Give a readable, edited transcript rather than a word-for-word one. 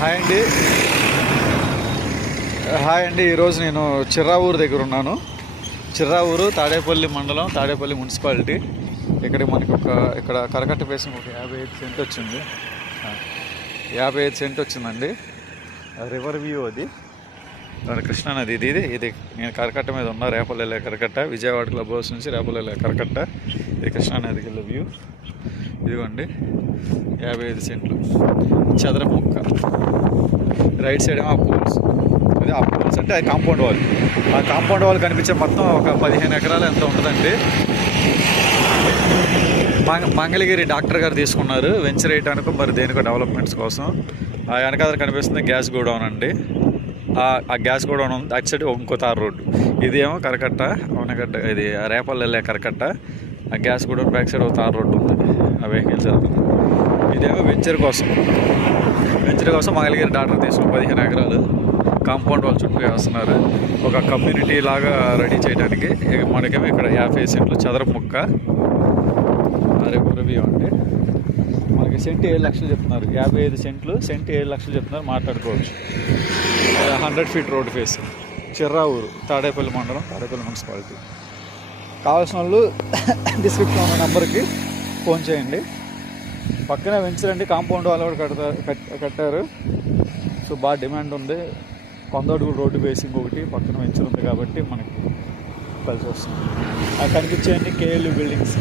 Hi అండి. Hi అండి. ఈరోజు నేను చిర్రావూరు దగ్గర ఉన్నాను. చిర్రావూరు తాడేపల్లి మండలం, తాడేపల్లి మున్సిపాలిటీ. ఇక్కడ మనకి ఇక్కడ కరకట్ట వేసిన ఒక 55 సెంట్ వచ్చింది. 55 సెంట్ వచ్చిందండి. రివర్ వ్యూ అది కృష్ణానది. ఇది నేను కరకట్ట మీద ఉన్నా. రేపల్లి వెళ్ళే కరకట్ట, విజయవాడ క్లబ్ హౌస్ నుంచి రేపల్లి వెళ్ళే కరకట్ట. ఇది కృష్ణానదికి వెళ్ళే వ్యూ. ఇదిగోండి 55 సెంట్లు చదరపు ముక్క. రైట్ సైడ్ ఏమో ఆ పూల్స్. అది ఆ పూల్స్ అంటే అది కాంపౌండ్ వాల్. ఆ కాంపౌండ్ వాల్ కనిపించే మొత్తం ఒక 15 ఎకరాలు ఎంత ఉంటుందండి. మంగళగిరి డాక్టర్ గారు తీసుకున్నారు వెంచర్ వేయడానికి, మరి దేనికో డెవలప్మెంట్స్ కోసం. ఆ వెనకాల కనిపిస్తుంది గ్యాస్ గోడౌన్ అండి. ఆ గ్యాస్ గోడౌన్ ఉంది అటు సైడ్. ఇంకో తార్ రోడ్డు. ఇది ఏమో కరకట్ట, అవునగడ్డ, ఇది రేపల్లి వెళ్ళే కరకట్ట. ఆ గ్యాస్ గోడౌన్ బ్యాక్ సైడ్ ఒక తార్ రోడ్డు ఉంది, ఆ వెహికల్స్ వెళ్తుంది. ఇదేమో వెంచర్ కోసం మంగళగిరి డాక్టర్ తీసుకుని 15 ఎకరాలు కాంపౌండ్ వాళ్ళు చుట్టూ వేస్తున్నారు, ఒక కమ్యూనిటీ లాగా రెడీ చేయడానికి. మనకేమో ఇక్కడ 50 సెంట్లు చదరపు ముక్క. రివ్యూ అండి. మనకి సెంటు 7 లక్షలు చెప్తున్నారు. 55 సెంట్లు, సెంటు 7 లక్షలు చెప్తున్నారు. మాట్లాడుకోవచ్చు. 100 feet road face, Chirravuru, Tadepalli మండలం, తాడేపల్లి మున్సిపాలిటీ. కావాల్సిన వాళ్ళు డిస్క్రిప్షన్లో ఉన్న నెంబర్కి ఫోన్ చేయండి. పక్కనే వెంచర్ అండి. కాంపౌండ్ వాళ్ళు కూడా కట్టారు. సో బాగా డిమాండ్ ఉంది. కొందడు కూడా రోడ్డు బేసింగ్ ఒకటి పక్కన వెంచర్ ఉంది కాబట్టి మనకి కలిసి వస్తుంది. కనిపించేయండి కేఎల్యూ బిల్డింగ్స్.